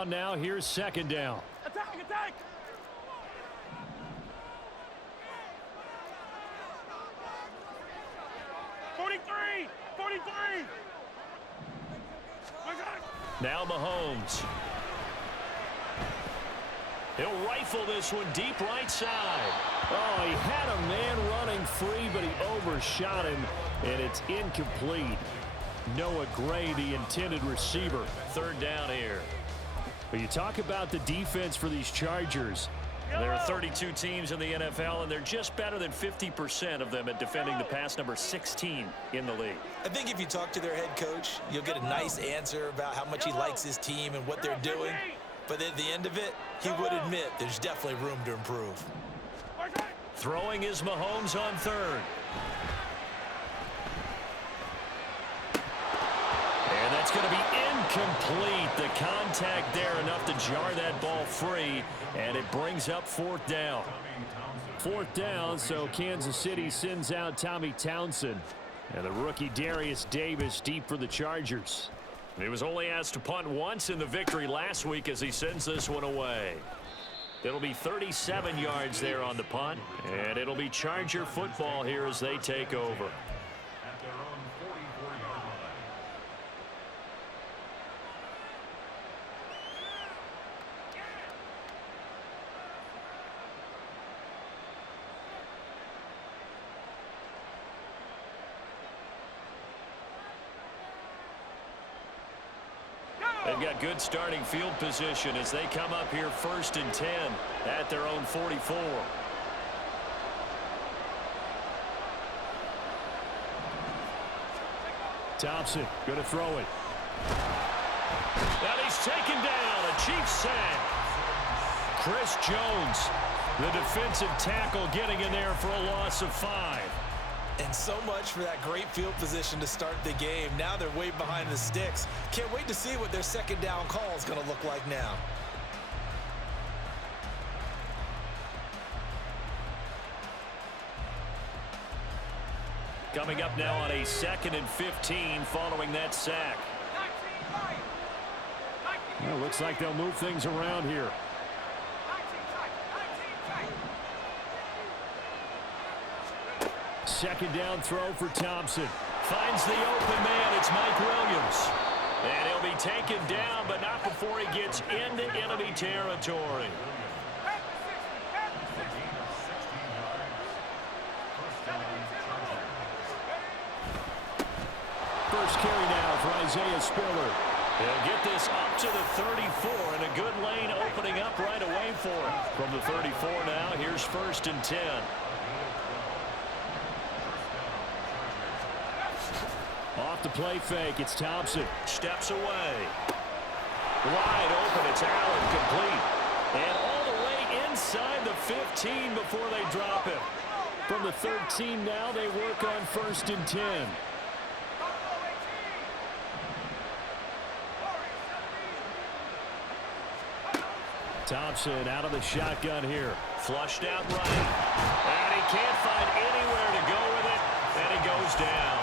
down now. Here's second down. Attack, attack! Now Mahomes. He'll rifle this one deep right side. Oh, he had a man running free, but he overshot him, and it's incomplete. Noah Gray, the intended receiver. Third down here. But you talk about the defense for these Chargers. There are 32 teams in the NFL, and they're just better than 50% of them at defending the pass, number 16 in the league. I think if you talk to their head coach, you'll get a nice answer about how much he likes his team and what they're doing. But at the end of it, he would admit there's definitely room to improve. Throwing is Mahomes on third. And that's going to be incomplete. The contact there enough to jar that ball free, and it brings up fourth down. Fourth down, so Kansas City sends out Tommy Townsend. And the rookie Darius Davis deep for the Chargers. He was only asked to punt once in the victory last week as he sends this one away. It'll be 37 yards there on the punt, and it'll be Charger football here as they take over. They've got good starting field position as they come up here 1st and 10 at their own 44. Thompson going to throw it. And he's taken down. A Chiefs sack. Chris Jones, the defensive tackle, getting in there for a loss of 5. And so much for that great field position to start the game. Now they're way behind the sticks. Can't wait to see what their second down call is going to look like now. Coming up now on a 2nd and 15 following that sack. Well, looks like they'll move things around here. Second down throw for Thompson. Finds the open man. It's Mike Williams. And he'll be taken down, but not before he gets into enemy territory. First carry now for Isaiah Spiller. He'll get this up to the 34, and a good lane opening up right away for him. From the 34 now, here's 1st and 10. Off the play fake, it's Thompson. Steps away. Wide open, it's Allen, complete. And all the way inside the 15 before they drop him. From the 13 now, they work on 1st and 10. Thompson out of the shotgun here. Flushed out right. And he can't find anywhere to go with it. And he goes down.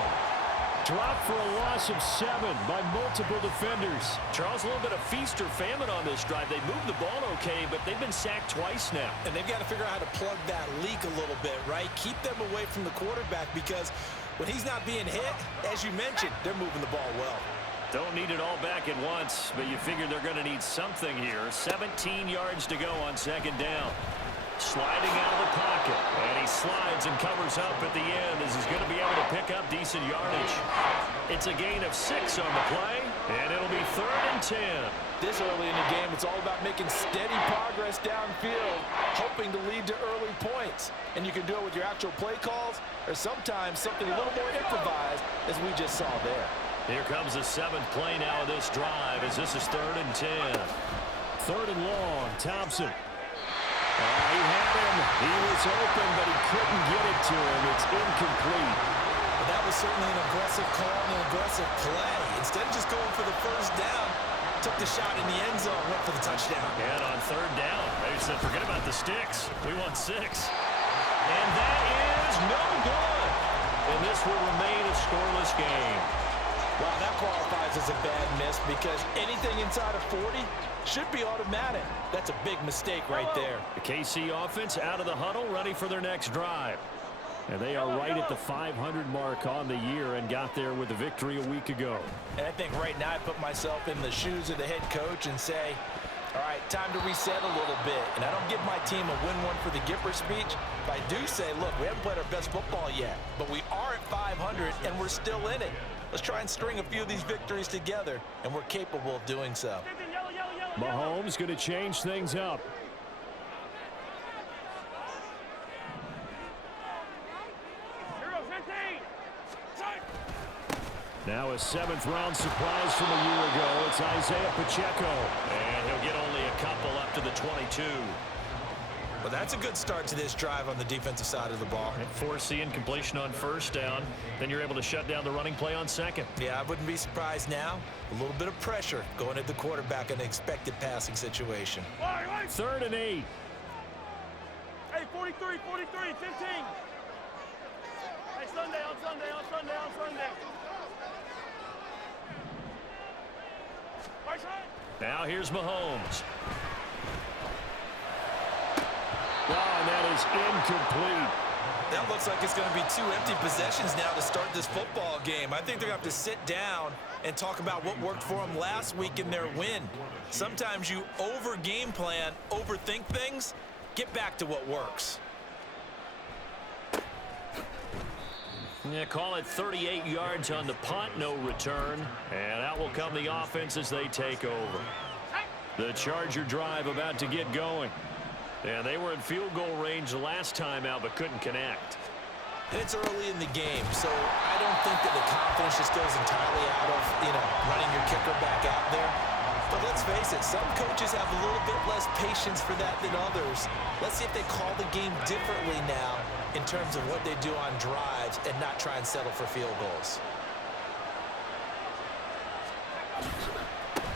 Dropped for a loss of 7 by multiple defenders. Charles, a little bit of feast or famine on this drive. They moved the ball okay, but they've been sacked twice now. And they've got to figure out how to plug that leak a little bit, right? Keep them away from the quarterback because when he's not being hit, as you mentioned, they're moving the ball well. Don't need it all back at once, but you figure they're going to need something here. 17 yards to go on 2nd down. Sliding out of the pocket, and he slides and covers up at the end as he's going to be able to pick up decent yardage. It's a gain of 6 on the play, and it'll be 3rd and 10. This early in the game, it's all about making steady progress downfield, hoping to lead to early points. And you can do it with your actual play calls, or sometimes something a little more improvised, as we just saw there. Here comes the 7th play now of this drive, as this is 3rd and 10. 3rd and long, Thompson. He had him. He was open, but he couldn't get it to him. It's incomplete. Well, that was certainly an aggressive call and an aggressive play. Instead of just going for the 1st down, took the shot in the end zone, went for the touchdown. And on 3rd down, they said, forget about the sticks. We want 6. And that is no good. And this will remain a scoreless game. Wow, that qualifies as a bad miss because anything inside of 40 should be automatic. That's a big mistake right there. The KC offense out of the huddle, ready for their next drive. And they are right at the 500 mark on the year and got there with a victory a week ago. And I think right now I put myself in the shoes of the head coach and say, all right, time to reset a little bit. And I don't give my team a win one for the Gipper speech, but I do say, look, we haven't played our best football yet, but we are at 500 and we're still in it. Let's try and string a few of these victories together, and we're capable of doing so. Mahomes going to change things up. Now a seventh-round surprise from a year ago. It's Isaiah Pacheco. And he'll get only a couple up to the 22. Well, that's a good start to this drive on the defensive side of the ball. And force the incompletion on first down. Then you're able to shut down the running play on second. Yeah, I wouldn't be surprised now. A little bit of pressure going at the quarterback in an expected passing situation. 3rd and 8. Hey, 43, 15. Hey, Sunday. Now here's Mahomes. And that is incomplete. That looks like it's going to be 2 empty possessions now to start this football game. I think they're going to have to sit down and talk about what worked for them last week in their win. Sometimes you over-game plan, overthink things, get back to what works. Yeah, call it 38 yards on the punt, no return. And out will come the offense as they take over. The Charger drive about to get going. Yeah, they were in field goal range the last time out, but couldn't connect. And it's early in the game, so I don't think that the confidence just goes entirely out of, running your kicker back out there. But let's face it, some coaches have a little bit less patience for that than others. Let's see if they call the game differently now in terms of what they do on drives and not try and settle for field goals.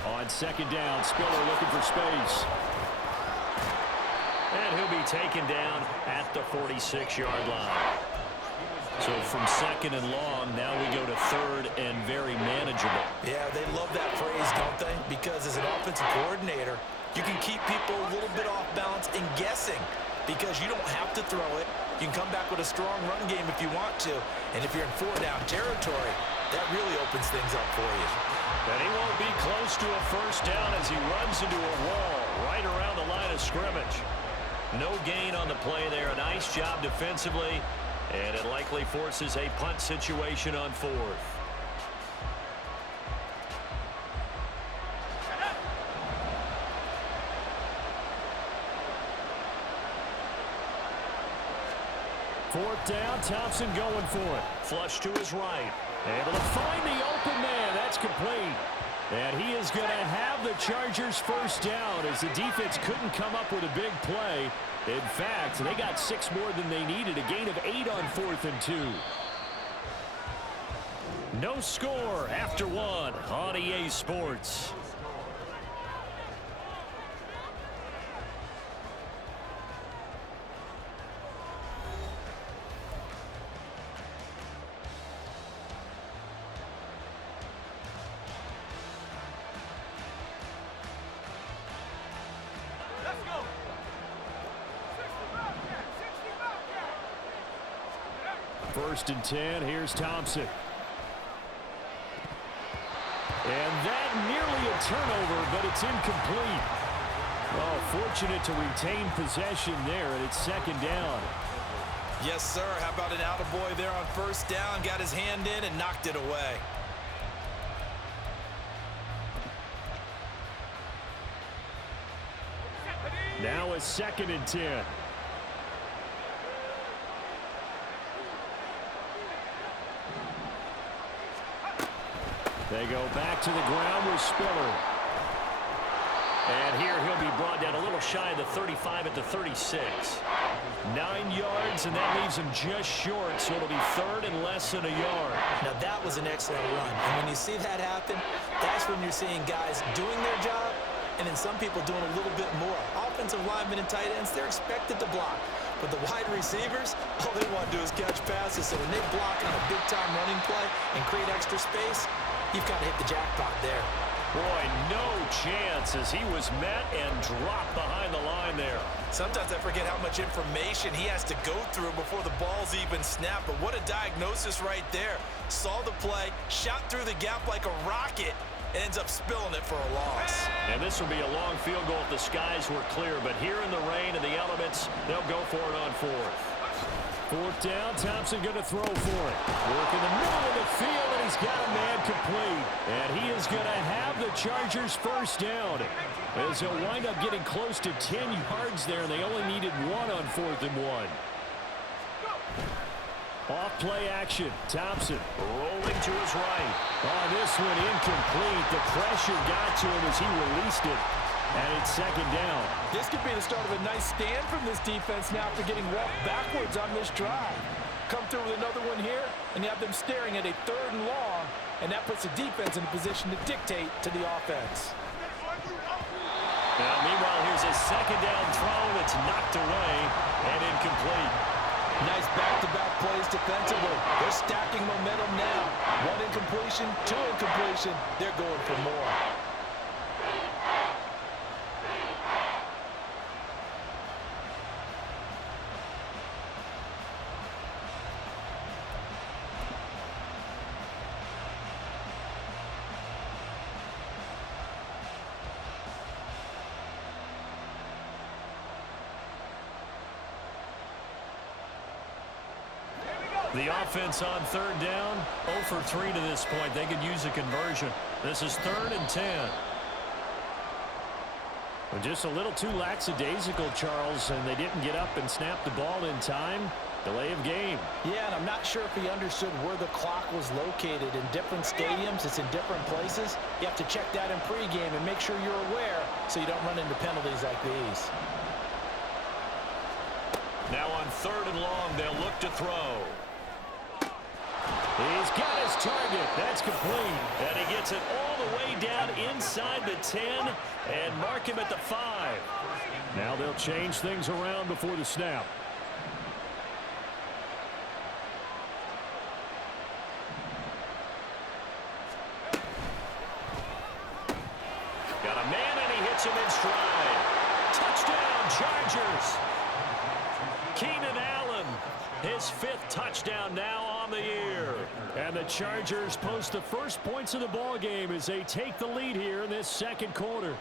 On second down, Spiller looking for space. And he'll be taken down at the 46-yard line. So from second and long, now we go to 3rd and very manageable. Yeah, they love that phrase, don't they? Because as an offensive coordinator, you can keep people a little bit off balance and guessing because you don't have to throw it. You can come back with a strong run game if you want to. And if you're in 4-down territory, that really opens things up for you. And he won't be close to a first down as he runs into a wall right around the line of scrimmage. No gain on the play there. A nice job defensively. And it likely forces a punt situation on 4th. Fourth down, Thompson going for it. Flush to his right. Able to find the open man. That's complete. And he is going to have the Chargers first down as the defense couldn't come up with a big play. In fact, they got 6 more than they needed. A gain of 8 on 4th and 2. No score after 1 on EA Sports. First and 10, here's Thompson. And that nearly a turnover, but it's incomplete. Oh, fortunate to retain possession there, and it's second down. Yes, sir. How about an attaboy there on first down? Got his hand in and knocked it away. Now a 2nd and 10. They go back to the ground with Spiller. And here he'll be brought down a little shy of the 35 at the 36. 9 yards, and that leaves him just short, so it'll be 3rd and less than a yard. Now that was an excellent run. And when you see that happen, that's when you're seeing guys doing their job and then some people doing a little bit more. Offensive linemen and tight ends, they're expected to block. But the wide receivers, all they want to do is catch passes. So when they block on a big-time running play and create extra space, you've got to hit the jackpot there. Boy, no chance as he was met and dropped behind the line there. Sometimes I forget how much information he has to go through before the ball's even snapped. But what a diagnosis right there. Saw the play, shot through the gap like a rocket, ends up spilling it for a loss. And this will be a long field goal if the skies were clear. But here in the rain and the elements, they'll go for it on fourth. Fourth down, Thompson going to throw for it. Work in the middle of the field, and he's got a man complete. And he is going to have the Chargers first down. As he'll wind up getting close to 10 yards there, and they only needed one on 4th and 1. Off play action. Thompson rolling to his right. On this one, incomplete. The pressure got to him as he released it. And it's second down. This could be the start of a nice stand from this defense now after getting walked backwards on this drive. Come through with another one here, and you have them staring at a 3rd and long, and that puts the defense in a position to dictate to the offense. Now, meanwhile, here's a second down throw that's knocked away and incomplete. Nice back-to-back plays defensively. They're stacking momentum now. 1 incompletion, 2 incompletion. They're going for more. The offense on 3rd down, 0 for 3 to this point. They could use a conversion. This is 3rd and 10. Well, just a little too lackadaisical, Charles, and they didn't get up and snap the ball in time. Delay of game. Yeah, and I'm not sure if he understood where the clock was located. In different stadiums, it's in different places. You have to check that in pregame and make sure you're aware so you don't run into penalties like these. Now on 3rd and long, they'll look to throw. He's got his target. That's complete. And he gets it all the way down inside the 10 and mark him at the 5. Now they'll change things around before the snap. Got a man, and he hits him in stride. Touchdown, Chargers. Keenan Allen, his 5th touchdown now on the year. And the Chargers post the first points of the ball game as they take the lead here in this second quarter.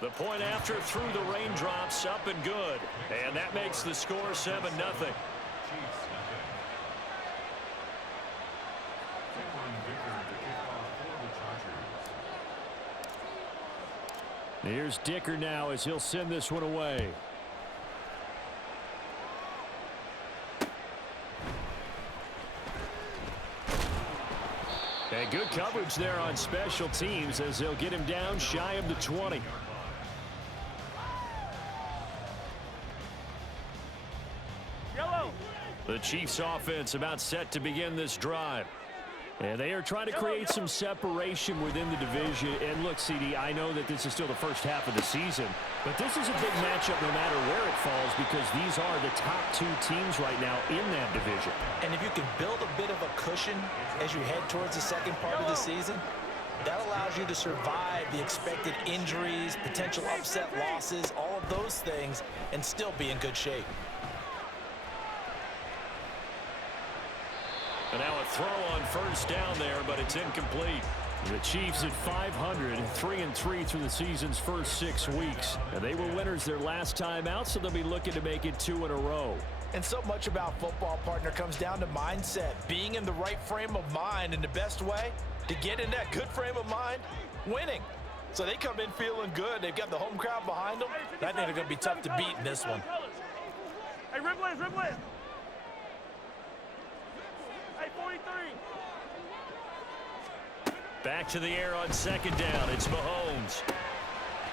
The point after through the raindrops, up and good. And that makes the score 7-0. Here's Dicker now as he'll send this one away. And good coverage there on special teams as they'll get him down shy of the 20. Yellow. The Chiefs offense about set to begin this drive. And they are trying to create some separation within the division. And look, CD, I know that this is still the first half of the season, but this is a big matchup no matter where it falls because these are the top 2 teams right now in that division. And if you can build a bit of a cushion as you head towards the second part of the season, that allows you to survive the expected injuries, potential upset losses, all of those things, and still be in good shape. And now a throw on first down there, but it's incomplete. The Chiefs at 500, 3-3 through the season's first 6 weeks. And they were winners their last time out, so they'll be looking to make it 2 in a row. And so much about football, partner, comes down to mindset. Being in the right frame of mind, and the best way to get in that good frame of mind, winning. So they come in feeling good. They've got the home crowd behind them. I think they're going to be tough to beat in this one. Hey, Ripley, Ripley. Hey, 43. Back to the air on second down. It's Mahomes.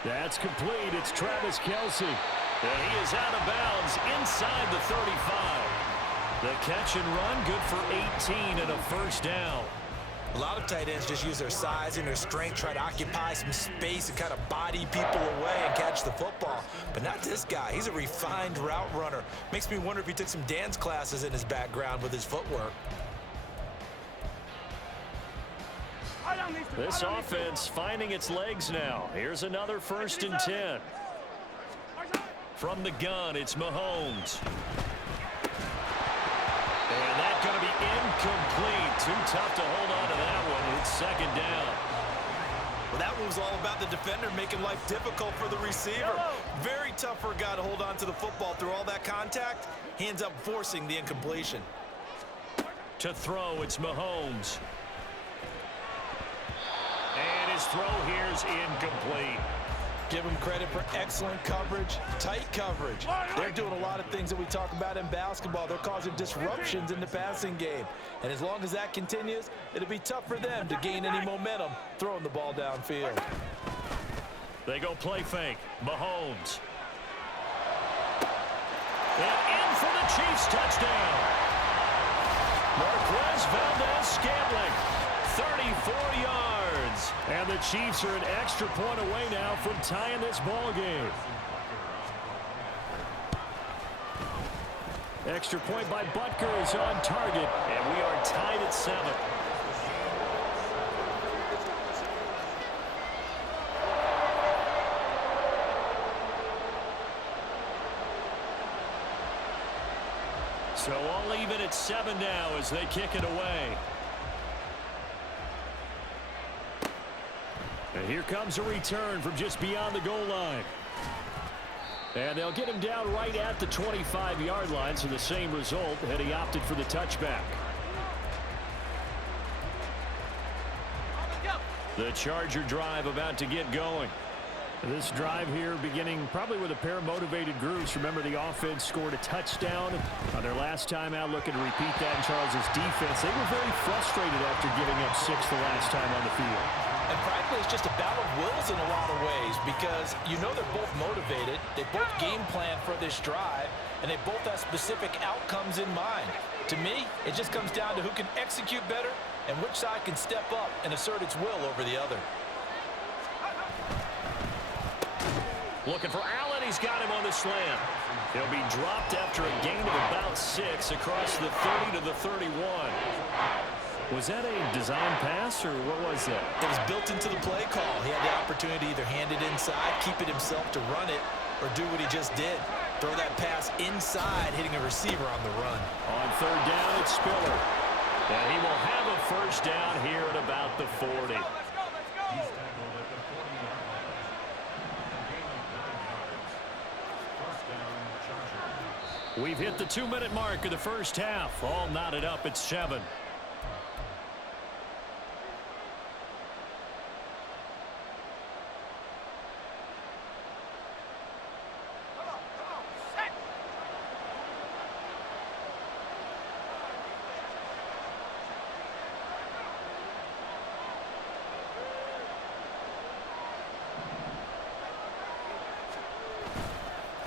That's complete. It's Travis Kelce. And he is out of bounds inside the 35. The catch and run, good for 18 and a first down. A lot of tight ends just use their size and their strength, try to occupy some space and kind of body people away and catch the football. But not this guy. He's a refined route runner. Makes me wonder if he took some dance classes in his background with his footwork. This offense finding its legs now. Here's another 1st and 10. From the gun, it's Mahomes. And that's going to be incomplete. Too tough to hold on to that one. It's 2nd down. Well, that one was all about the defender making life difficult for the receiver. Very tough for a guy to hold on to the football through all that contact. He ends up forcing the incompletion. To throw, it's Mahomes. And his throw here is incomplete. Give him credit for excellent coverage, tight coverage. They're doing a lot of things that we talk about in basketball. They're causing disruptions in the passing game. And as long as that continues, it'll be tough for them to gain any momentum throwing the ball downfield. They go play fake. Mahomes. And in for the Chiefs touchdown. Marquez Valdez-Scantling, 34 yards. And the Chiefs are an extra point away now from tying this ball game. Extra point by Butker is on target, and we are tied at 7. So all even at 7 now as they kick it away. And here comes a return from just beyond the goal line. And they'll get him down right at the 25-yard line, so the same result had he opted for the touchback. The Charger drive about to get going. This drive here beginning probably with a pair of motivated groups. Remember, the offense scored a touchdown on their last time out. Looking to repeat that in Charles's defense. They were very frustrated after giving up 6 the last time on the field. And frankly, it's just a battle of wills in a lot of ways because you know they're both motivated. They both game plan for this drive, and they both have specific outcomes in mind. To me, it just comes down to who can execute better and which side can step up and assert its will over the other. Looking for Allen. He's got him on the slant. He'll be dropped after a gain of about 6 across the 30 to the 31. Was that a design pass, or what was that? It was built into the play call. He had the opportunity to either hand it inside, keep it himself to run it, or do what he just did. Throw that pass inside, hitting a receiver on the run. On 3rd down, it's Spiller. And he will have a 1st down here at about the 40. We've hit the 2-minute mark of the first half. All knotted up at 7.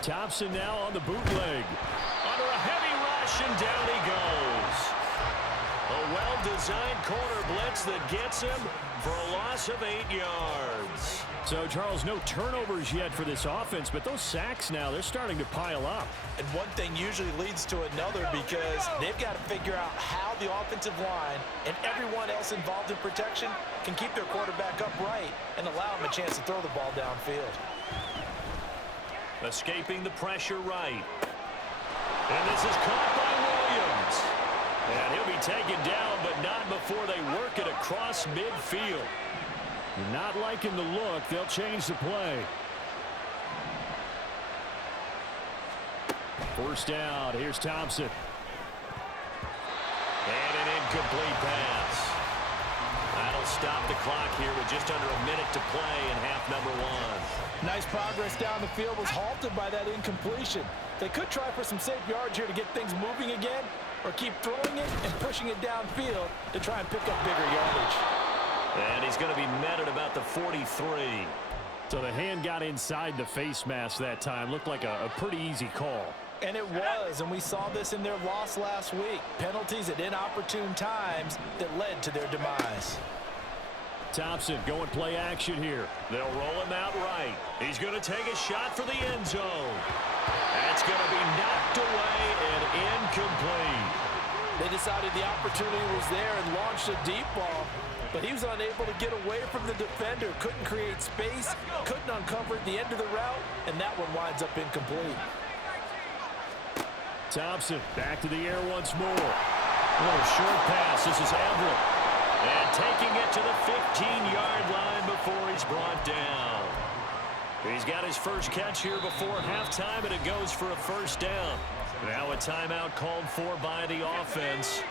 Thompson now on the bootleg. Under a heavy rush, and down he goes. A well-designed corner blitz that gets him for a loss of 8 yards. So, Charles, no turnovers yet for this offense, but those sacks now, they're starting to pile up. And one thing usually leads to another because they've got to figure out how the offensive line and everyone else involved in protection can keep their quarterback upright and allow him a chance to throw the ball downfield. Escaping the pressure right. And this is caught by Williams. And he'll be taken down, but not before they work it across midfield. Not liking the look. They'll change the play. 1st down. Here's Thompson. And an incomplete pass. That'll stop the clock here with just under a minute to play in half number 1. Nice progress down the field was halted by that incompletion. They could try for some safe yards here to get things moving again, or keep throwing it and pushing it downfield to try and pick up bigger yardage. And he's going to be met at about the 43. So the hand got inside the face mask that time. Looked like a pretty easy call. And it was, and we saw this in their loss last week. Penalties at inopportune times that led to their demise. Thompson going play action here. They'll roll him out right. He's going to take a shot for the end zone. That's going to be knocked away and incomplete. They decided the opportunity was there and launched a deep ball, but he was unable to get away from the defender, couldn't create space, couldn't uncover the end of the route, and that one winds up incomplete. Thompson back to the air once more. A little short pass. This is Everett. And taking it to the 15-yard line before he's brought down. He's got his first catch here before halftime, and it goes for a first down. Now a timeout called for by the offense,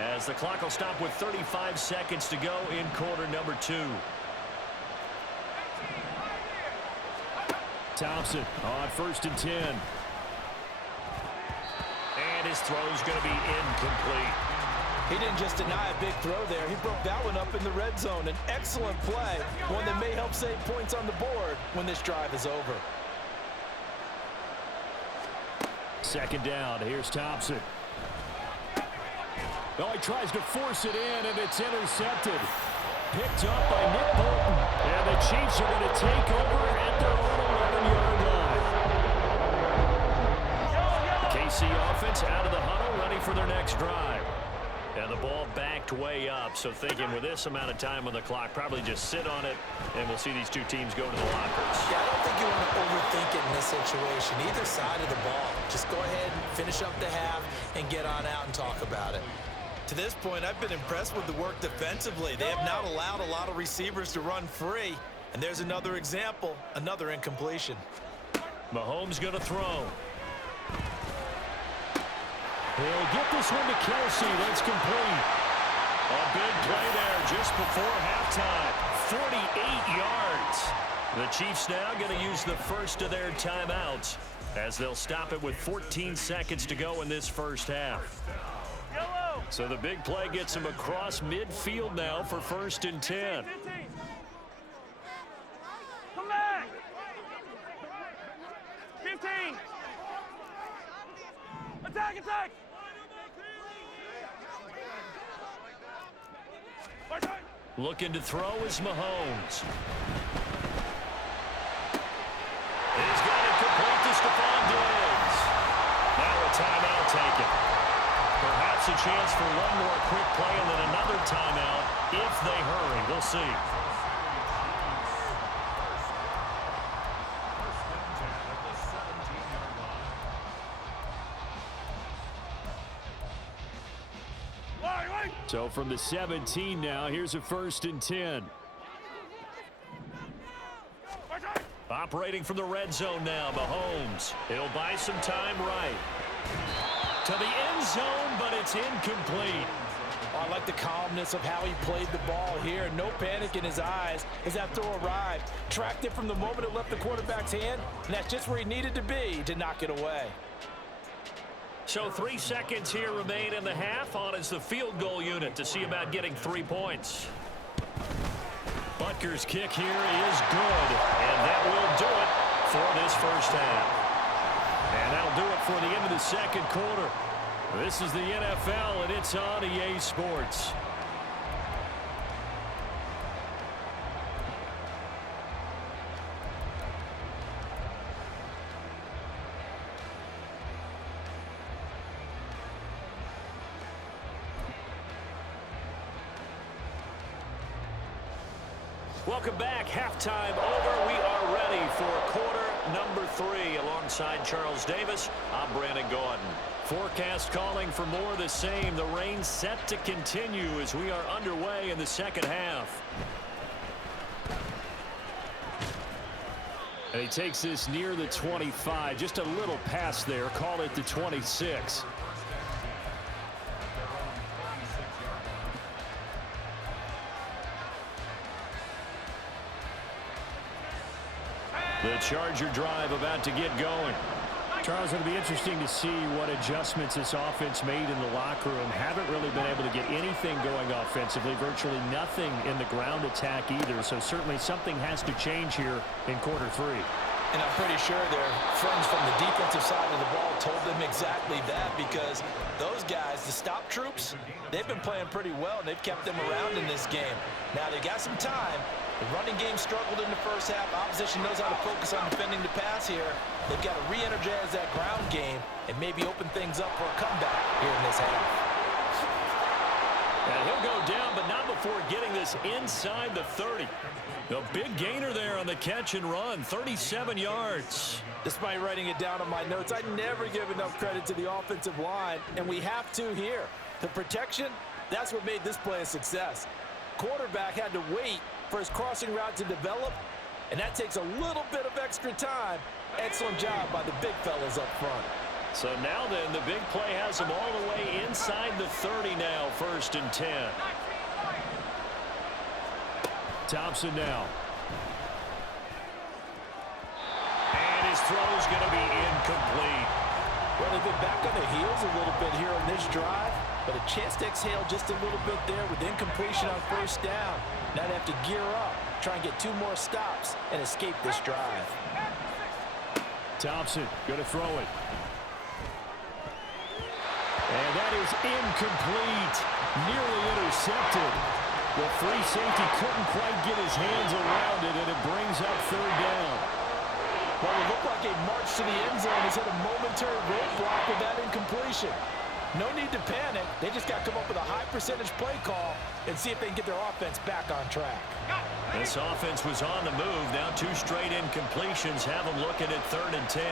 as the clock will stop with 35 seconds to go in quarter number 2. Thompson on 1st and 10. And his throw is going to be incomplete. He didn't just deny a big throw there. He broke that one up in the red zone. An excellent play, one that may help save points on the board when this drive is over. 2nd down. Here's Thompson. Oh, he tries to force it in, and it's intercepted. Picked up by Nick Bolton. And the Chiefs are going to take over at their own 11-yard line. KC offense out of the huddle, ready for their next drive. And the ball backed way up, so thinking with this amount of time on the clock, probably just sit on it, and we'll see these two teams go to the lockers. Yeah, I don't think you want to overthink it in this situation. Either side of the ball. Just go ahead and finish up the half and get on out and talk about it. To this point, I've been impressed with the work defensively. They have not allowed a lot of receivers to run free. And there's another example, another incompletion. Mahomes going to throw. He'll get this one to Kelsey. That's complete. A big play there just before halftime. 48 yards. The Chiefs now going to use the first of their timeouts as they'll stop it with 14 seconds to go in this first half. So the big play gets him across midfield now for 1st and 10. 15. Come back. 15. Attack, attack. Looking to throw is Mahomes. He's got it complete to Stephon Diggs. Now a timeout taken. Perhaps a chance for one more quick play and then another timeout if they hurry. We'll see. So from the 17 now, here's a 1st and 10. Operating from the red zone now, Mahomes. He'll buy some time right. To the end zone, but it's incomplete. I like the calmness of how he played the ball here. No panic in his eyes as that throw arrived. Tracked it from the moment it left the quarterback's hand, and that's just where he needed to be to knock it away. So 3 seconds here remain in the half. On is the field goal unit to see about getting 3 points. Butker's kick here is good, and that will do it for this first half. And that'll do it for the end of the second quarter. This is the NFL, and it's on EA Sports. Welcome back. Halftime over. We are ready for quarter number 3. Alongside Charles Davis, I'm Brandon Gordon. Forecast calling for more of the same. The rain set to continue as we are underway in the second half. And he takes this near the 25. Just a little pass there. Call it the 26. The Charger drive about to get going. Charles, it'll be interesting to see what adjustments this offense made in the locker room. Haven't really been able to get anything going offensively. Virtually nothing in the ground attack either. So certainly something has to change here in quarter 3. And I'm pretty sure their friends from the defensive side of the ball told them exactly that, because those guys, the stop troops, they've been playing pretty well, and they've kept them around in this game. Now, they've got some time. The running game struggled in the first half. Opposition knows how to focus on defending the pass here. They've got to re-energize that ground game and maybe open things up for a comeback here in this half. And he'll go down, but not before getting this inside the 30. The big gainer there on the catch and run, 37 yards. Despite writing it down on my notes, I never give enough credit to the offensive line, and we have to here. The protection, that's what made this play a success. Quarterback had to wait for his crossing route to develop, and that takes a little bit of extra time. Excellent job by the big fellas up front. So now then, the big play has them all the way inside the 30 now, 1st and 10. Thompson now. And his throw's going to be incomplete. Well, they've been back on their heels a little bit here on this drive, but a chance to exhale just a little bit there with incompletion on 1st down. Now they have to gear up, try and get 2 more stops and escape this drive. Thompson going to throw it. And that is incomplete. Nearly intercepted. The free safety couldn't quite get his hands around it, and it brings up 3rd down. Well, it looked like a march to the end zone has hit a momentary roadblock with that incompletion. No need to panic. They just got to come up with a high percentage play call and see if they can get their offense back on track. This offense was on the move. Now 2 straight incompletions have them looking at 3rd and 10.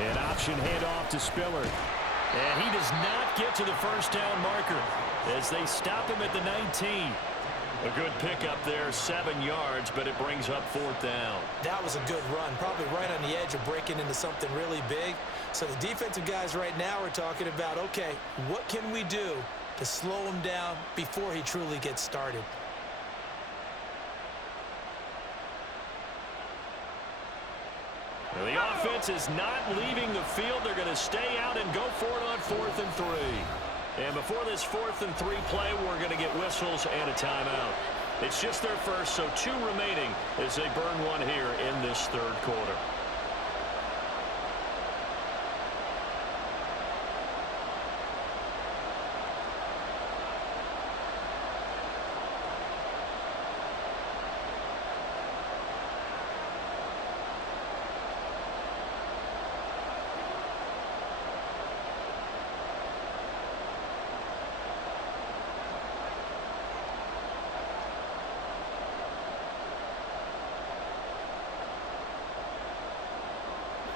An option handoff to Spiller. And he does not get to the 1st down marker as they stop him at the 19. A good pickup there, 7 yards, but it brings up 4th down. That was a good run, probably right on the edge of breaking into something really big. So the defensive guys right now are talking about, okay, what can we do to slow him down before he truly gets started? Well, the offense is not leaving the field. They're going to stay out and go for it on 4th and 3. And before this 4th and 3 play, we're going to get whistles and a timeout. It's just their first, so 2 remaining as they burn 1 here in this 3rd quarter.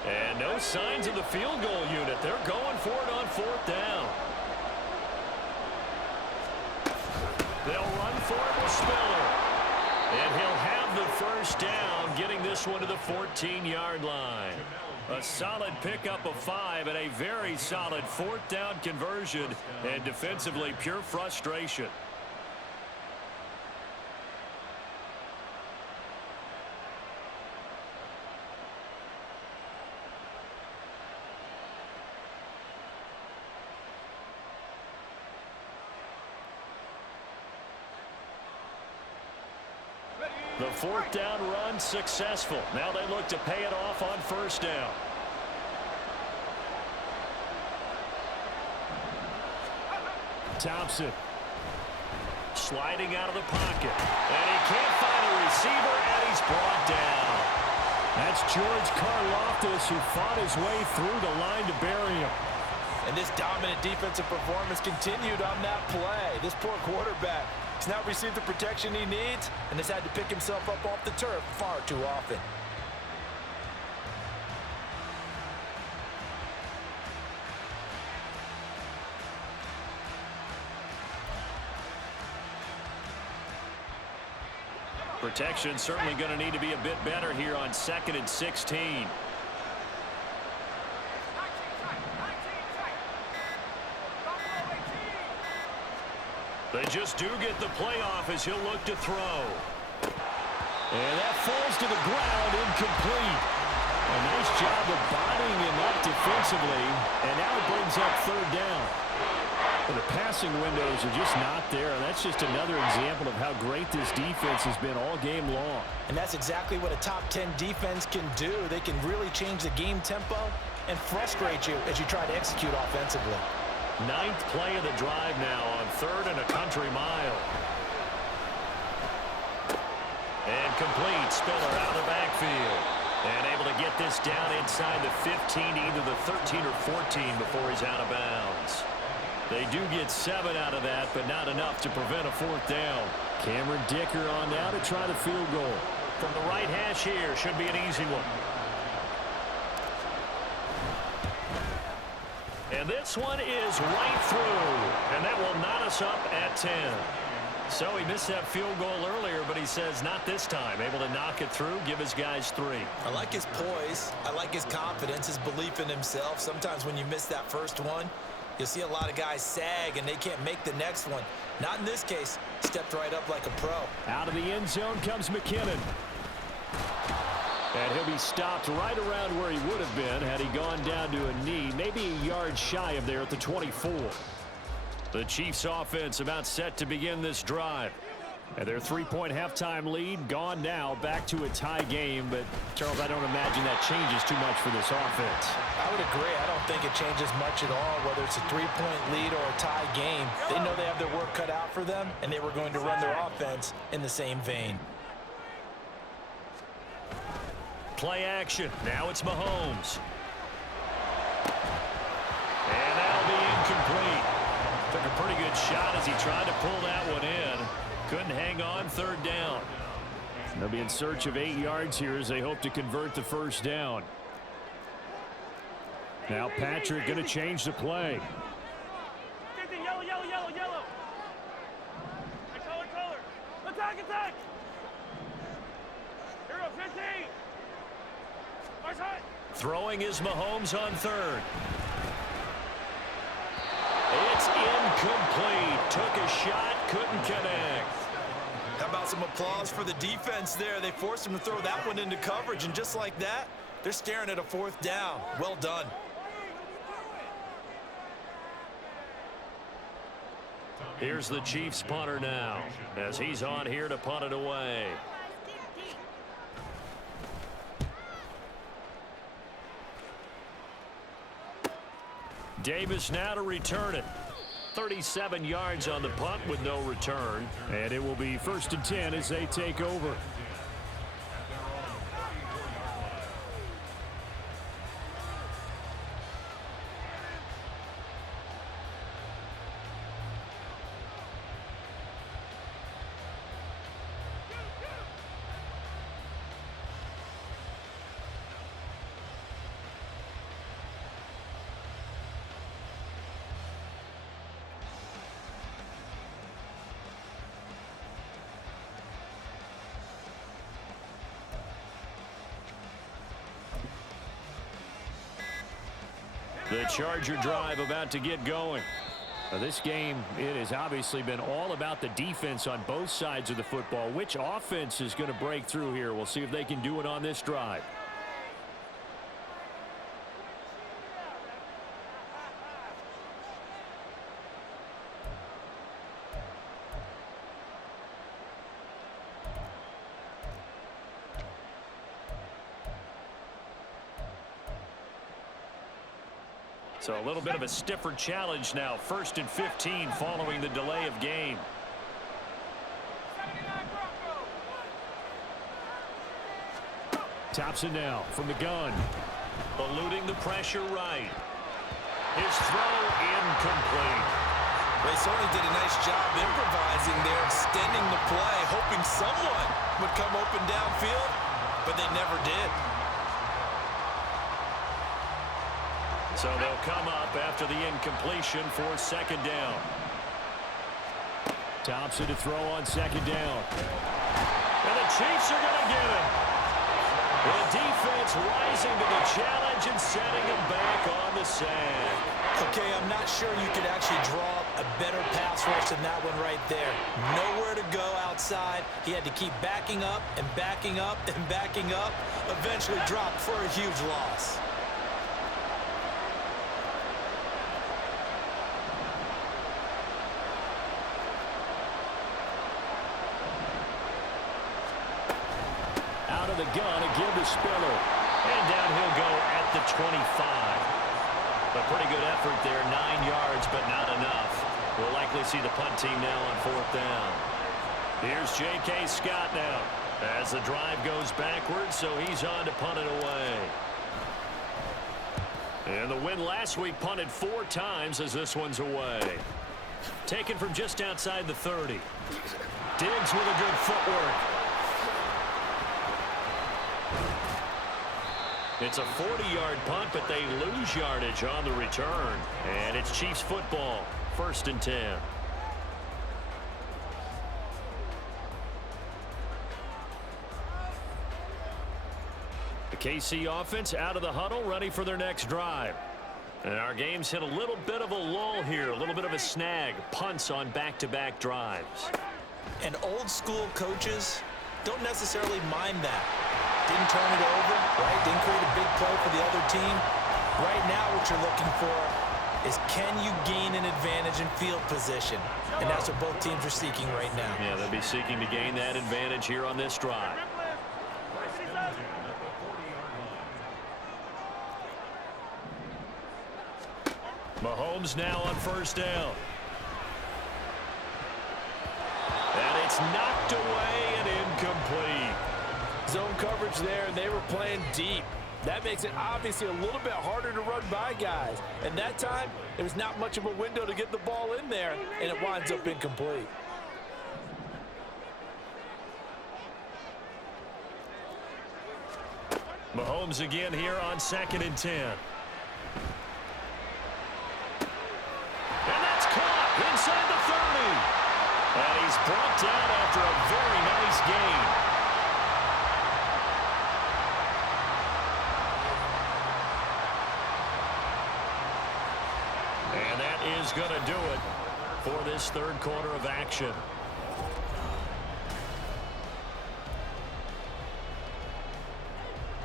And no signs of the field goal unit. They're going for it on 4th down. They'll run for it with Spiller. And he'll have the 1st down, getting this one to the 14-yard line. A solid pickup of 5 and a very solid 4th down conversion. And defensively, pure frustration. The 4th down run successful. Now they look to pay it off on 1st down. Thompson sliding out of the pocket. And he can't find a receiver, and he's brought down. That's George Karlaftis, who fought his way through the line to bury him. And this dominant defensive performance continued on that play. This poor quarterback has not received the protection he needs and has had to pick himself up off the turf far too often. Protection certainly going to need to be a bit better here on 2nd and 16. They just do get the playoff as he'll look to throw. And that falls to the ground, incomplete. A nice job of bodying him up defensively, and now it brings up 3rd down. And the passing windows are just not there, and that's just another example of how great this defense has been all game long. And that's exactly what a top 10 defense can do. They can really change the game tempo and frustrate you as you try to execute offensively. Ninth play of the drive now on 3rd and a country mile. And complete. Spiller out of the backfield. And able to get this down inside the 15, either the 13 or 14 before he's out of bounds. They do get 7 out of that, but not enough to prevent a 4th down. Cameron Dicker on now to try the field goal. From the right hash here, should be an easy one. And this one is right through, and that will knot us up at 10. So he missed that field goal earlier, but he says not this time. Able to knock it through, give his guys 3. I like his poise. I like his confidence, his belief in himself. Sometimes when you miss that first one, you'll see a lot of guys sag and they can't make the next one. Not in this case. Stepped right up like a pro. Out of the end zone comes McKinnon. And he'll be stopped right around where he would have been had he gone down to a knee, maybe a yard shy of there at the 24. The Chiefs offense about set to begin this drive. And their 3-point halftime lead gone now, back to a tie game. But, Charles, I don't imagine that changes too much for this offense. I would agree. I don't think it changes much at all, whether it's a 3-point lead or a tie game. They know they have their work cut out for them, and they were going to run their offense in the same vein. Play action. Now it's Mahomes. And that'll be incomplete. Took a pretty good shot as he tried to pull that one in. Couldn't hang on. 3rd down. They'll be in search of 8 yards here as they hope to convert the 1st down. Now Patrick going to change the play. Yellow, yellow, yellow, yellow. Color. Attack. Here we go, 15. Throwing is Mahomes on 3rd. It's incomplete. Took a shot, couldn't connect. How about some applause for the defense there? They forced him to throw that one into coverage, and just like that, they're staring at a 4th down. Well done. Here's the Chiefs punter now, as he's on here to punt it away. Davis now to return it. 37 yards on the punt with no return. And it will be 1st and 10 as they take over. The Charger drive about to get going. Now this game, it has obviously been all about the defense on both sides of the football. Which offense is going to break through here? We'll see if they can do it on this drive. So a little bit of a stiffer challenge now. 1st and 15 following the delay of game. Thompson now from the gun. Eluding the pressure right. His throw incomplete. They certainly did a nice job improvising there, extending the play, hoping someone would come open downfield, but they never did. So they'll come up after the incompletion for 2nd down. Thompson to throw on 2nd down. And the Chiefs are going to get him. The defense rising to the challenge and setting him back on the sand. Okay, I'm not sure you could actually draw a better pass rush than that one right there. Nowhere to go outside. He had to keep backing up and backing up and backing up. Eventually dropped for a huge loss. out of the gun, a give to Spiller. And down he'll go at the 25. A pretty good effort there, 9 yards, but not enough. We'll likely see the punt team now on 4th down. Here's J.K. Scott now as the drive goes backwards, so he's on to punt it away. And the win last week punted 4 times as this one's away. Taken from just outside the 30. Diggs with a good footwork. It's a 40-yard punt, but they lose yardage on the return. And it's Chiefs football, 1st and 10. The KC offense out of the huddle, ready for their next drive. And our game's hit a little bit of a lull here, a little bit of a snag. Punts on back-to-back drives. And old-school coaches don't necessarily mind that. Didn't turn it over, right? Didn't create a big play for the other team. Right now what you're looking for is can you gain an advantage in field position? And that's what both teams are seeking right now. Yeah, they'll be seeking to gain that advantage here on this drive. Mahomes now on 1st down. And it's knocked away and incomplete. Zone coverage there, and they were playing deep. That makes it obviously a little bit harder to run by guys. And that time, there was not much of a window to get the ball in there, and it winds up incomplete. Mahomes again here on 2nd and 10. And that's caught inside the 30. And he's brought down after a very nice gain. And that is going to do it for this 3rd quarter of action.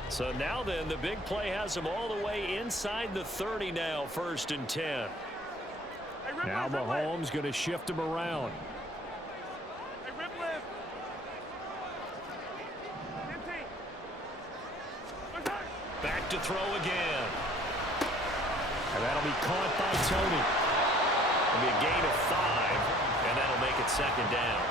So now then, the big play has them all the way inside the 30 now, 1st and 10. Now Mahomes going to shift him around. Back to throw again. And that'll be caught by Tony. It'll be a gain of 5, and that'll make it 2nd down.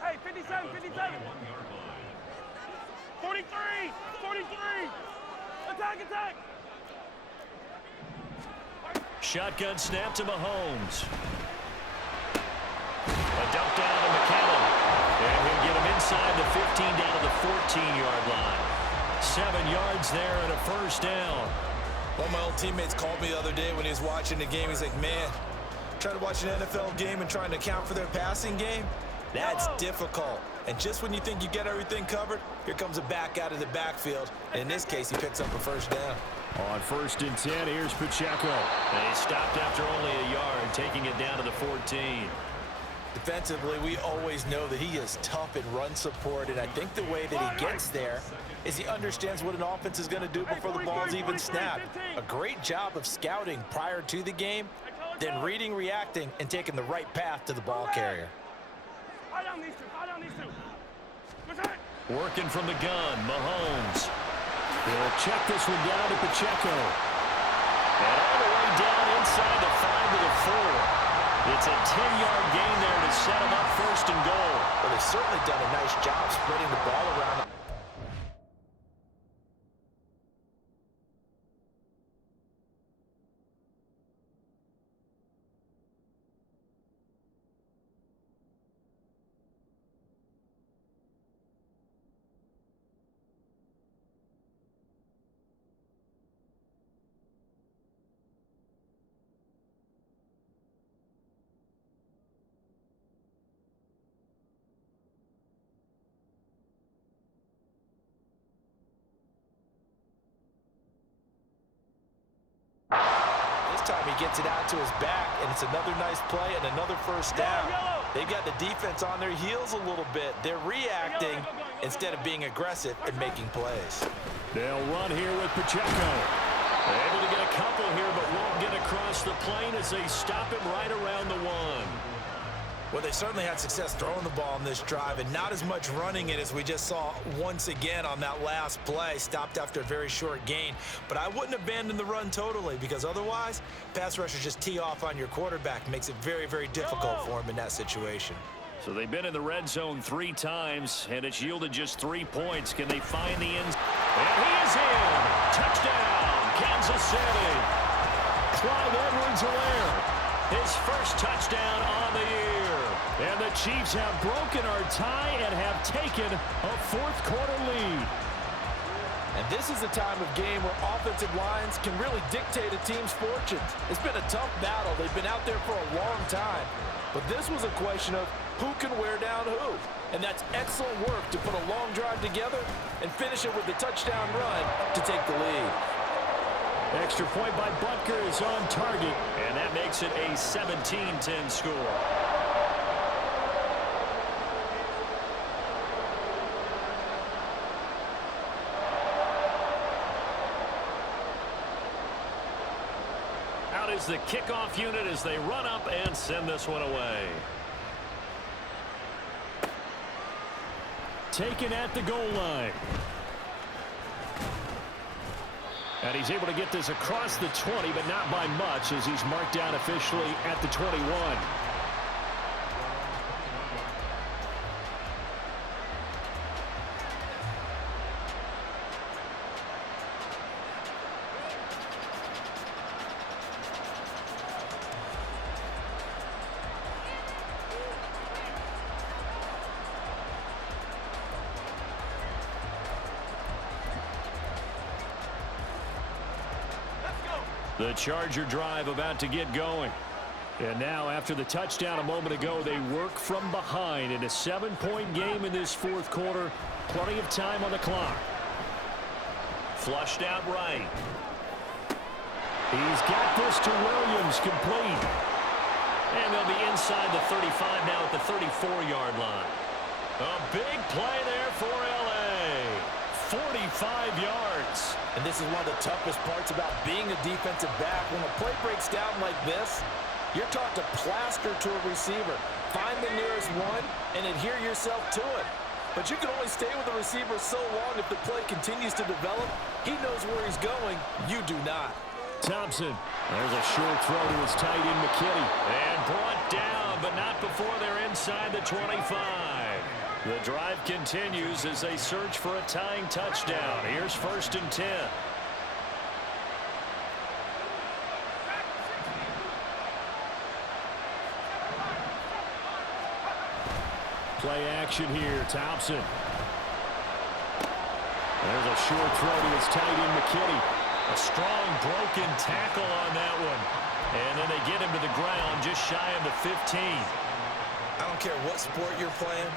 Hey, 57, 57. 43, 43. Attack, attack. Shotgun snap to Mahomes. A dump down to McCallum. And he'll get him inside the 15 down to the 14-yard line. 7 yards there and a 1st down. One of my old teammates called me the other day when he was watching the game. He's like, man, trying to watch an NFL game and trying to account for their passing game, that's difficult. And just when you think you get everything covered, here comes a back out of the backfield. And in this case, he picks up a 1st down. On 1st and 10, here's Pacheco. And he stopped after only a yard, taking it down to the 14. Defensively, we always know that he is tough in run support, and I think the way that he gets there is he understands what an offense is going to do before the ball's even snapped. A great job of scouting prior to the game, then reading, reacting, and taking the right path to the ball carrier. Working from the gun, Mahomes. He'll check this one down to Pacheco. And all the way down inside the 5 to the 4. It's a 10-yard gain there to set him up 1st and goal. Well, they've certainly done a nice job spreading the ball around. Time he gets it out to his back, and it's another nice play and another 1st down. They've got the defense on their heels a little bit. They're reacting instead of being aggressive and making plays. They'll run here with Pacheco. Able to get a couple here, but won't get across the plane as they stop him right around the 1. Well, they certainly had success throwing the ball on this drive and not as much running it as we just saw once again on that last play. Stopped after a very short gain. But I wouldn't abandon the run totally, because otherwise, pass rushers just tee off on your quarterback. Makes it very, very difficult for him in that situation. So they've been in the red zone 3 times, and it's yielded just 3 points. Can they find the end? And he is in. Touchdown, Kansas City. Clyde Edwards-Helaire. His first touchdown on the year. And the Chiefs have broken our tie and have taken a fourth-quarter lead. And this is a time of game where offensive lines can really dictate a team's fortunes. It's been a tough battle. They've been out there for a long time. But this was a question of who can wear down who. And that's excellent work to put a long drive together and finish it with a touchdown run to take the lead. Extra point by Butker is on target, and that makes it a 17-10 score. Out is the kickoff unit as they run up and send this one away. Taken at the goal line. And he's able to get this across the 20, but not by much, as he's marked down officially at the 21. The Charger drive about to get going. And now, after the touchdown a moment ago, they work from behind in a 7-point game in this fourth quarter. Plenty of time on the clock. Flushed out right. He's got this to Williams, complete. And they'll be inside the 35 now at the 34-yard line. A big play there for L.A. 45 yards. And this is one of the toughest parts about being a defensive back. When a play breaks down like this, you're taught to plaster to a receiver. Find the nearest one and adhere yourself to it. But you can only stay with the receiver so long if the play continues to develop. He knows where he's going. You do not. Thompson. There's a short throw to his tight end, McKinney. And brought down, but not before they're inside the 25. The drive continues as they search for a tying touchdown. Here's 1st and 10. Play action here. Thompson. There's a short throw to his tight end, McKinney. A strong broken tackle on that one. And then they get him to the ground just shy of the 15. I don't care what sport you're playing.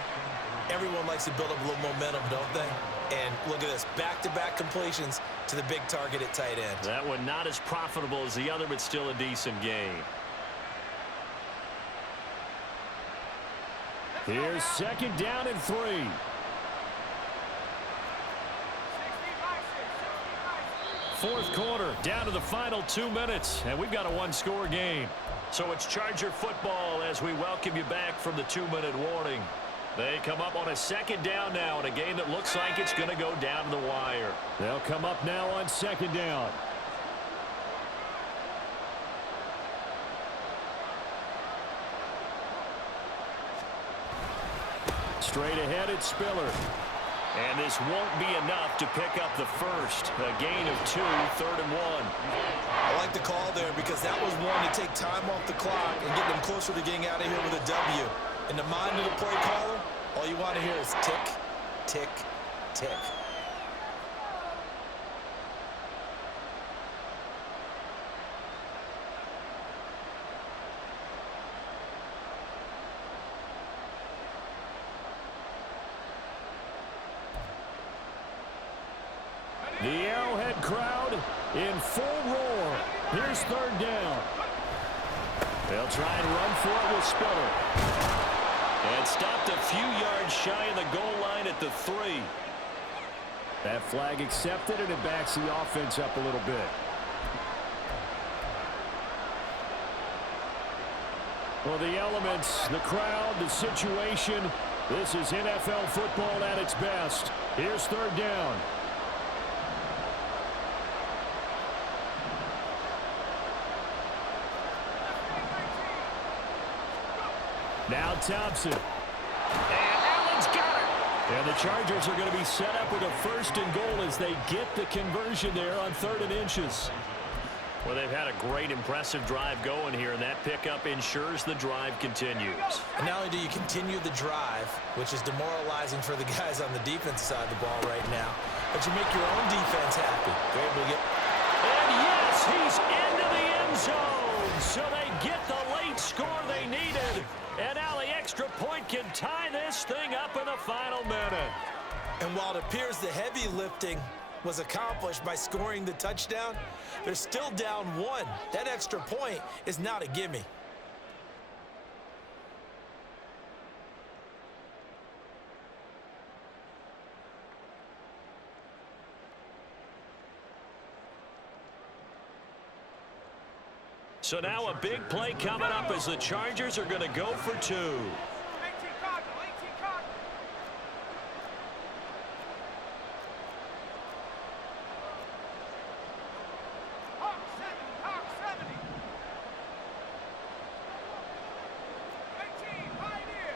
Everyone likes to build up a little momentum, don't they? And look at this, back-to-back completions to the big target at tight end. That one not as profitable as the other, but still a decent game. Here's 2nd down and 3. Fourth quarter, down to the final 2 minutes, and we've got a 1-score game. So it's Charger football as we welcome you back from the 2-minute warning. They come up on a 2nd down now in a game that looks like it's going to go down to the wire. They'll come up now on 2nd down. Straight ahead, it's Spiller. And this won't be enough to pick up the first. A gain of 2, 3rd and 1. I like the call there because that was one to take time off the clock and get them closer to getting out of here with a W. In the mind of the play caller, all you want to hear is tick, tick, tick. The Arrowhead crowd in full roar. Here's 3rd down. They'll try and run for it with Spiller. And stopped a few yards shy of the goal line at the 3. That flag accepted, and it backs the offense up a little bit. Well, the elements, the crowd, the situation, this is NFL football at its best. Here's third down. Now Thompson. And Allen's got it. And the Chargers are going to be set up with a first and goal as they get the conversion there on 3rd and inches. Well, they've had a great, impressive drive going here, and that pickup ensures the drive continues. And not only do you continue the drive, which is demoralizing for the guys on the defense side of the ball right now, but you make your own defense happy. They're able to get... And yes, he's into the end zone. So they get the late score they needed. And now the extra point can tie this thing up in the final minute. And while it appears the heavy lifting was accomplished by scoring the touchdown, they're still down 1. That extra point is not a gimme. So now a big play coming up as the Chargers are going to go for 2. 18 Cardinal, 18 Cardinal. Hawk 70. 18, Pioneer.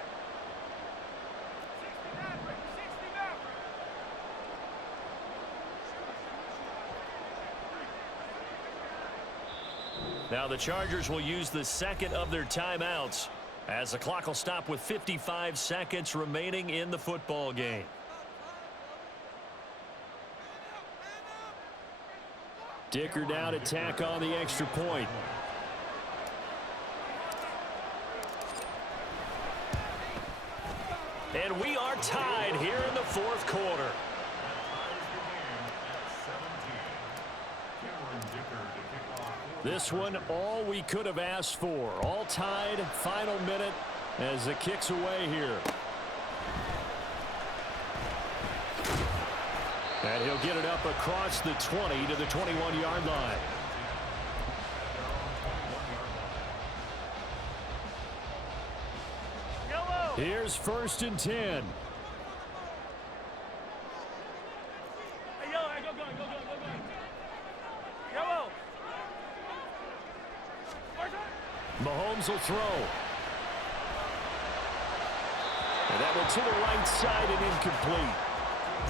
60 Maverick, 60 Maverick. Now the Chargers will use the second of their timeouts as the clock will stop with 55 seconds remaining in the football game. Dicker down to tack on the extra point. And we are tied here in the 4th quarter. This one, all we could have asked for. All tied, final minute as it kicks away here. And he'll get it up across the 20 to the 21-yard line. Yellow. Here's 1st and 10. Hey, yellow, hey, go. Yellow. Mahomes will throw. And that one to the right side and incomplete.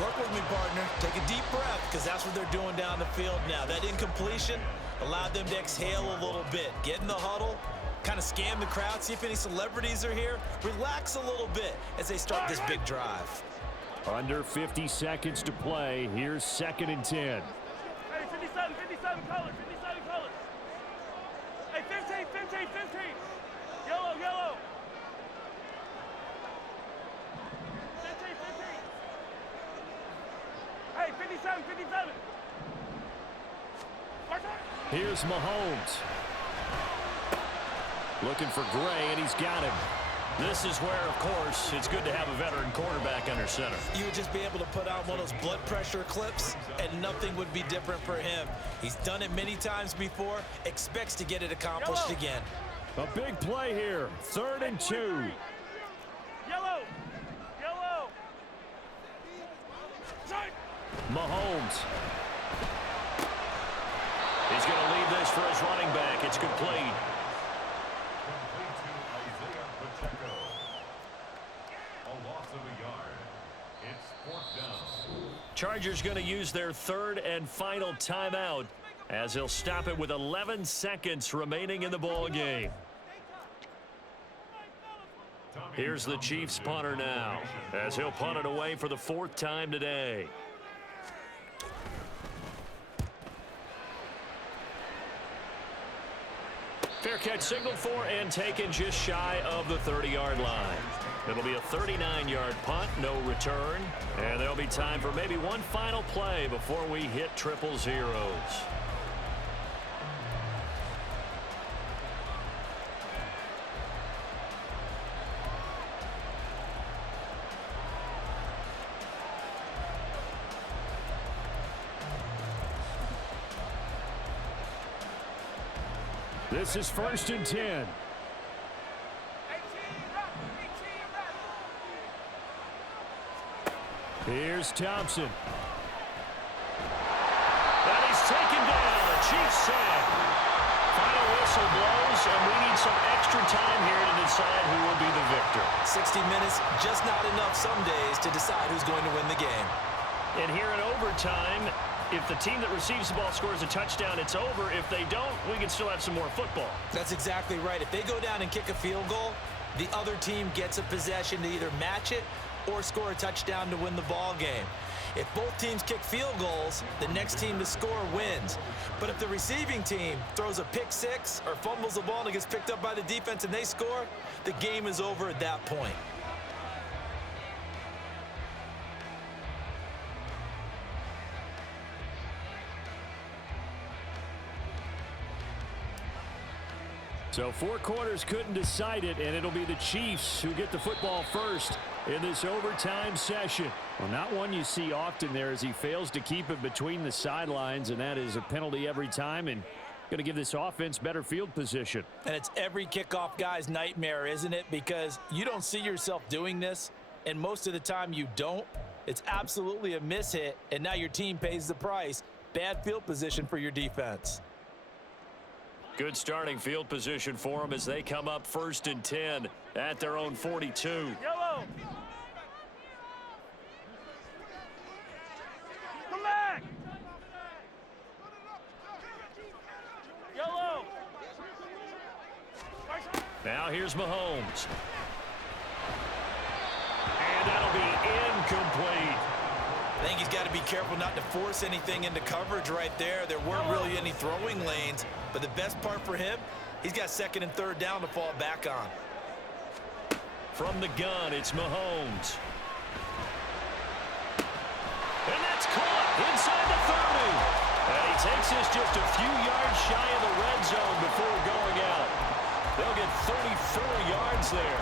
Work with me, partner. Take a deep breath, because that's what they're doing down the field now. That incompletion allowed them to exhale a little bit. Get in the huddle, kind of scan the crowd, see if any celebrities are here. Relax a little bit as they start this big drive. Under 50 seconds to play. Here's 2nd and 10. Hey, 57 colors, 57 colors. Hey, 15. Yellow. 15. Hey, 57. Here's Mahomes. Looking for Gray, and he's got him. This is where, of course, it's good to have a veteran quarterback under center. You would just be able to put on one of those blood pressure clips, and nothing would be different for him. He's done it many times before, expects to get it accomplished again. A big play here. 3rd and 2. Yellow. Mahomes. He's going to leave this for his running back. It's complete. Chargers going to use their 3rd and final timeout as he'll stop it with 11 seconds remaining in the ball game. Here's the Chiefs punter now as he'll punt it away for the 4th time today. Fair catch signaled for and taken just shy of the 30-yard line. It'll be a 39-yard punt, no return, and there'll be time for maybe one final play before we hit triple zeros. This is 1st and 10. Here's Thompson. And he's taken down. A Chiefs sack. Final whistle blows, and we need some extra time here to decide who will be the victor. 60 minutes, just not enough some days to decide who's going to win the game. And here in overtime, if the team that receives the ball scores a touchdown, it's over. If they don't, we can still have some more football. That's exactly right. If they go down and kick a field goal, the other team gets a possession to either match it or score a touchdown to win the ball game. If both teams kick field goals, the next team to score wins. But if the receiving team throws a pick six or fumbles the ball and it gets picked up by the defense and they score, the game is over at that point. So 4 quarters couldn't decide it, and it'll be the Chiefs who get the football first in this overtime session. Well, not one you see often there as he fails to keep it between the sidelines, and that is a penalty every time and going to give this offense better field position. And it's every kickoff guy's nightmare, isn't it? Because you don't see yourself doing this, and most of the time you don't. It's absolutely a mishit, and now your team pays the price. Bad field position for your defense. Good starting field position for them as they come up 1st and 10 at their own 42. Yellow. Come back. Yellow. Now here's Mahomes. And that'll be incomplete. I think he's got to be careful not to force anything into coverage right there. There weren't really any throwing lanes, but the best part for him, he's got 2nd and 3rd down to fall back on. From the gun, it's Mahomes. And that's caught inside the 30. And he takes this just a few yards shy of the red zone before going out. They'll get 34 yards there.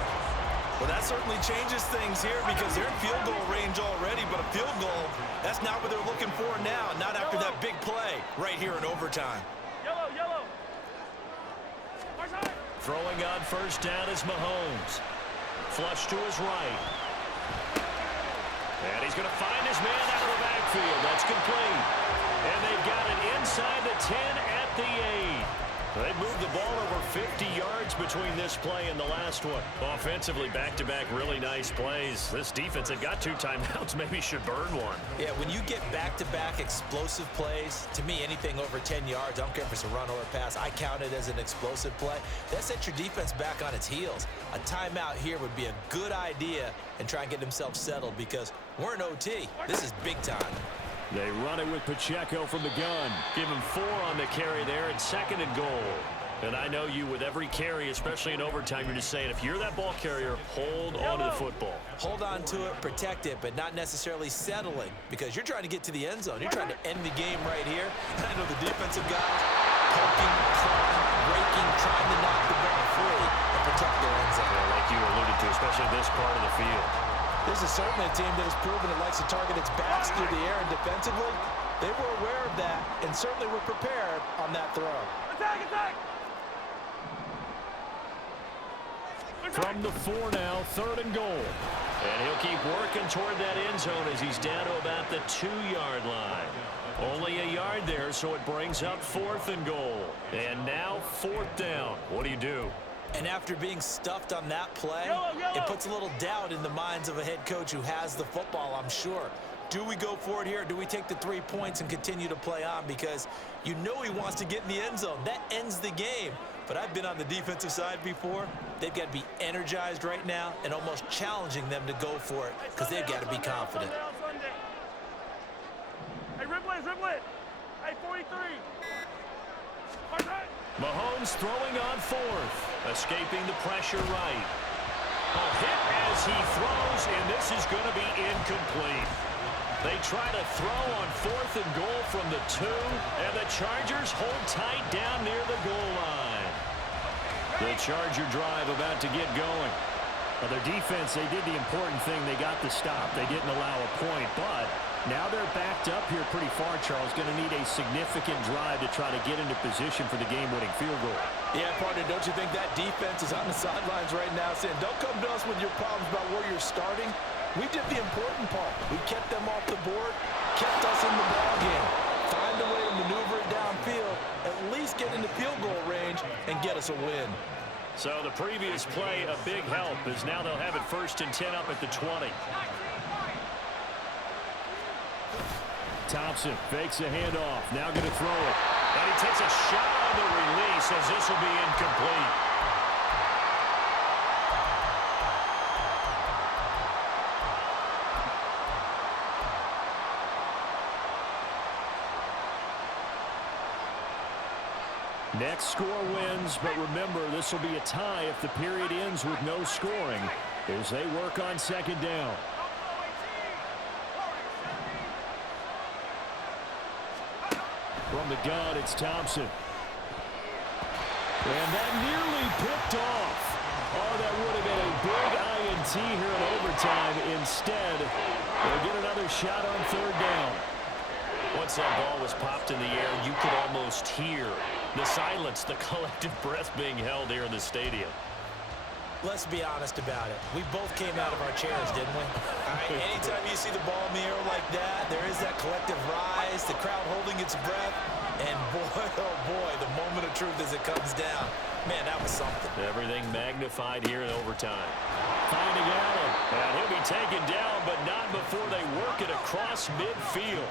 Well, that certainly changes things here because they're in field goal range already, but a field goal, that's not what they're looking for now, not after that big play right here in overtime. Yellow, yellow. Throwing on 1st down is Mahomes. Flush to his right. And he's going to find his man out of the backfield. That's complete. And they've got it inside the 10 at the 8. They moved the ball over 50 yards between this play and the last one. Offensively, back-to-back really nice plays. This defense had got 2 timeouts, maybe should burn one. Yeah, when you get back-to-back explosive plays, to me, anything over 10 yards, I don't care if it's a run or a pass, I count it as an explosive play. That sets your defense back on its heels. A timeout here would be a good idea and try and get themselves settled because we're in OT. This is big time. They run it with Pacheco from the gun. Give him 4 on the carry there at 2nd and goal. And I know you, with every carry, especially in overtime, you're just saying, if you're that ball carrier, hold on to the football. Hold on to it, protect it, but not necessarily settling because you're trying to get to the end zone. You're trying to end the game right here. I know the defensive guys poking, clawing, raking, trying to knock the ball free and protect their end zone. Yeah, like you alluded to, especially this part of the field. This is certainly a team that has proven it likes to target its backs through the air, and defensively, they were aware of that and certainly were prepared on that throw. Attack, attack. From the 4 now, 3rd and goal. And he'll keep working toward that end zone as he's down to about the 2-yard line. Only a yard there, so it brings up 4th and goal. And now 4th down. What do you do? And after being stuffed on that play, it puts a little doubt in the minds of a head coach who has the football, I'm sure. Do we go for it here? Or do we take the 3 points and continue to play on? Because you know he wants to get in the end zone. That ends the game. But I've been on the defensive side before. They've got to be energized right now and almost challenging them to go for it because they've got to be confident. Hey, Riblet, Riblet. Hey, 43. Mahomes throwing on 4th. Escaping the pressure right. A hit as he throws, and this is going to be incomplete. They try to throw on 4th and goal from the 2, and the Chargers hold tight down near the goal line. The Charger drive about to get going. Well, their defense, they did the important thing. They got the stop. They didn't allow a point, but now they're backed up here pretty far, Charles. Going to need a significant drive to try to get into position for the game-winning field goal. Yeah, partner, don't you think that defense is on the sidelines right now saying, don't come to us with your problems about where you're starting. We did the important part. We kept them off the board, kept us in the ball game. Find a way to maneuver it downfield, at least get into field goal range, and get us a win. So the previous play, a big help, as now they'll have it 1st and 10 up at the 20. Thompson fakes a handoff, now going to throw it. And he takes a shot on the release as this will be incomplete. Next score wins, but remember, this will be a tie if the period ends with no scoring as they work on 2nd down. From the gun, it's Thompson. And that nearly picked off. Oh, that would have been a big INT here in overtime. Instead, they'll get another shot on 3rd down. Once that ball was popped in the air, you could almost hear the silence, the collective breath being held here in the stadium. Let's be honest about it. We both came out of our chairs, didn't we? All right, anytime you see the ball in the air like that, there is that collective rise, the crowd holding its breath, and boy, oh boy, the moment of truth as it comes down. Man, that was something. Everything magnified here in overtime. Finding Allen, and he'll be taken down, but not before they work it across midfield.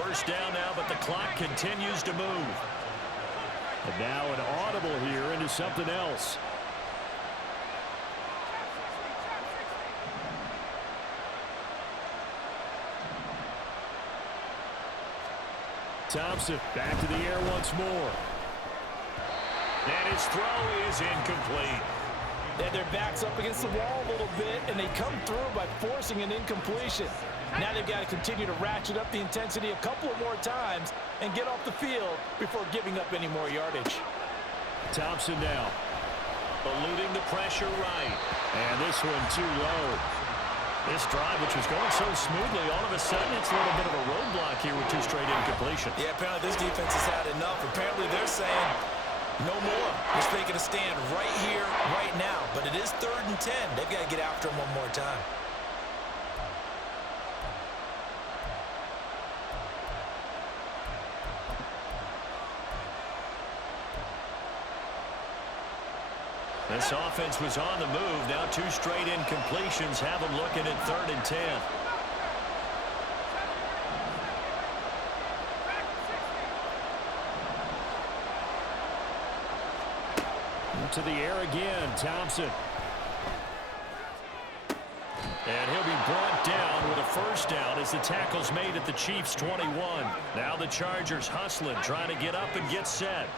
1st down now, but the clock continues to move. And now an audible here into something else. Thompson back to the air once more. And his throw is incomplete. They had their backs up against the wall a little bit, and they come through by forcing an incompletion. Now they've got to continue to ratchet up the intensity a couple of more times and get off the field before giving up any more yardage. Thompson now, eluding the pressure right. And this one too low. This drive, which was going so smoothly, all of a sudden it's a little bit of a roadblock here with 2 straight incompletions. Yeah, apparently this defense has had enough. Apparently they're saying no more. They're making a stand right here, right now. But it is 3rd and 10. They've got to get after him one more time. This offense was on the move. Now 2 straight incompletions have them looking at 3rd and 10. To the air again, Thompson. And he'll be brought down with a 1st down as the tackle's made at the Chiefs' 21. Now the Chargers hustling, trying to get up and get set.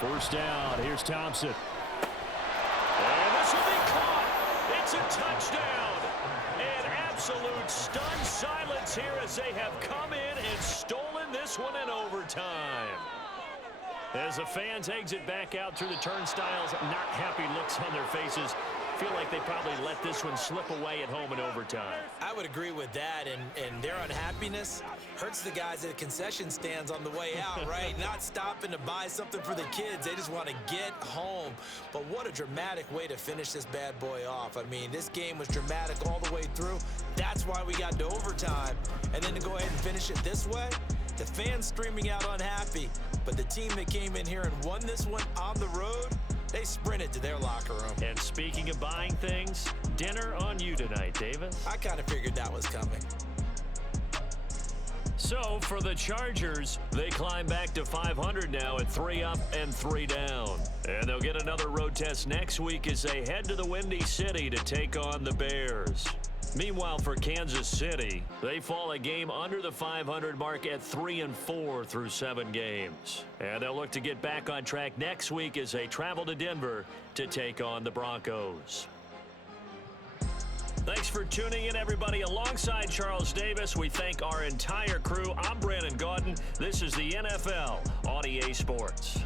1st down. Here's Thompson. And this will be caught. It's a touchdown. An absolute stunned silence here as they have come in and stolen this one in overtime. As the fans exit back out through the turnstiles, not happy looks on their faces. Feel like they probably let this one slip away at home in overtime. I would agree with that, and their unhappiness hurts the guys at the concession stands on the way out, right? Not stopping to buy something for the kids. They just want to get home. But what a dramatic way to finish this bad boy off. I mean, this game was dramatic all the way through. That's why we got to overtime. And then to go ahead and finish it this way, the fans streaming out unhappy. But the team that came in here and won this one on the road, they sprinted to their locker room. And speaking of buying things, dinner on you tonight, Davis. I kind of figured that was coming. So for the Chargers, they climb back to 500 now at 3 up and 3 down. And they'll get another road test next week as they head to the Windy City to take on the Bears. Meanwhile, for Kansas City, they fall a game under the 500 mark at 3-4 through 7 games. And they'll look to get back on track next week as they travel to Denver to take on the Broncos. Thanks for tuning in, everybody. Alongside Charles Davis, we thank our entire crew. I'm Brandon Gaudin. This is the NFL on EA Sports.